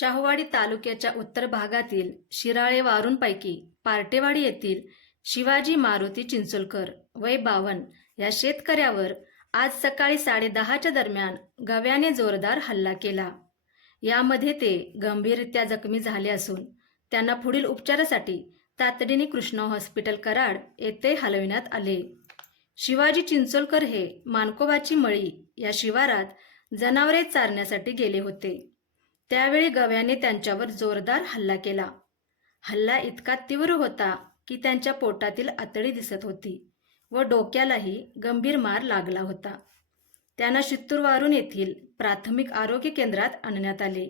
शाहूवाडी तालुक्याच्या उत्तर भागातील शिराळे वारूंपैकी पार्टेवाडी येथील शिवाजी मारुती चिंचोलकर वय 52 या शेतकऱ्यावर आज सकाळी 10:30च्या दरम्यान गव्याने जोरदार हल्ला केला। यामध्ये ते गंभीररित्या जखमी झाले असून त्यांना पुढील उपचारासाठी तातडीने कृष्णा हॉस्पिटल कराड येथे हलविण्यात आले। शिवाजी चिंचोलकर हे मानकोबाची मळी या शिवारात जनावरे चारण्यासाठी गेले होते। त्यावेळी गव्याने त्यांच्यावर जोरदार हल्ला केला। हल्ला इतका तीव्र होता की त्यांच्या पोटातील आतडी दिसत होती व डोक्यालाही गंभीर मार लागला होता। त्यांना शित्तूरवारून येथील प्राथमिक आरोग्य केंद्रात आणण्यात आले,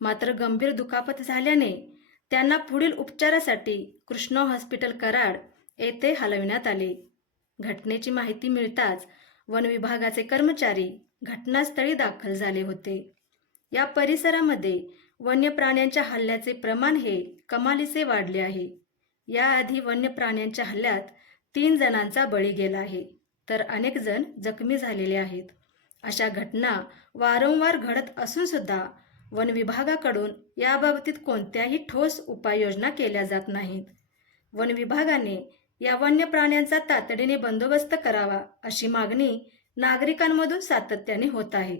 मात्र गंभीर दुखापत झाल्याने त्यांना पुढील उपचारासाठी कृष्णा हॉस्पिटल कराड येथे हलविण्यात आले। घटनेची माहिती मिळताच वन विभागाचे कर्मचारी घटनास्थळी दाखल झाले होते। या परिसरामध्ये वन्य प्राण्यांच्या हल्ल्याचे प्रमाण हे कमालीचे वाढले आहे। याआधी वन्य प्राण्यांच्या हल्ल्यात 3 जणांचा बळी गेला आहे, तर अनेक जण जखमी झालेले आहेत। अशा घटना वारंवार घडत असून सुद्धा वन विभागाकडून याबाबतीत कोणत्याही ठोस उपाययोजना केल्या जात नाहीत। वन विभागाने या वन्य प्राण्यांचा तातडीने बंदोबस्त करावा अशी मागणी नागरिकांमधून सातत्याने होत आहे।